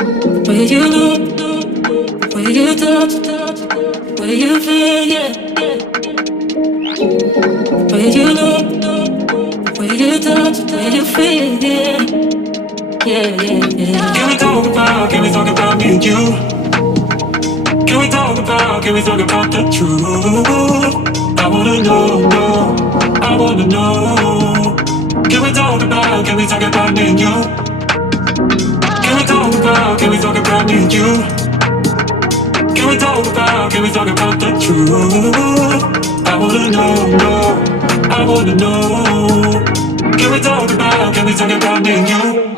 Where you look, where you touch, where you feel, yeah. Where you look, where you touch, where you feel, yeah. Yeah, yeah, yeah. Can we talk about me and you? Can we talk about the truth? I wanna know, no, I wanna know. Can we talk about me and you? Can we talk about me and you? Can we talk about the truth? I wanna know, no, I wanna know. Can we talk about me and you?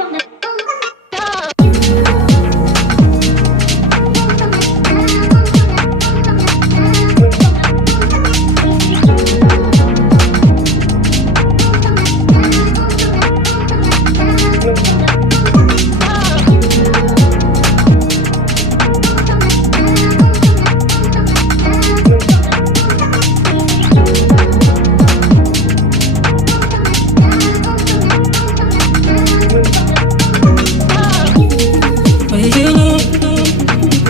Where you look,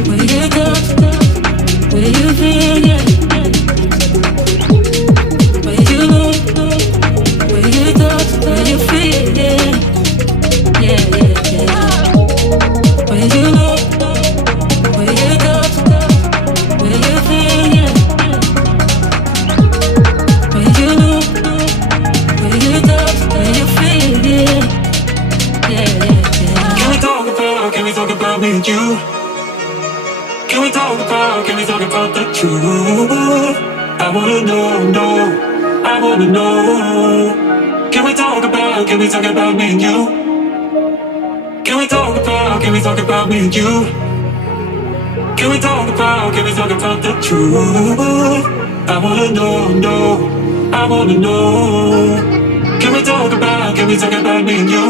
where you touch, where you feel, yeah. Where you look, where you touch, where you feel, yeah. Yeah, yeah, yeah. Where you look, where you touch, where you feel, yeah. Where you look, where you touch, where you feel, yeah. Yeah, yeah, yeah. Can we talk about me and you? Can we talk about the truth? I wanna know, no, I wanna know. Can we talk about me and you? Can we talk about me and you? Can we talk about the truth? I wanna know, no, I wanna know. Can we talk about me and you?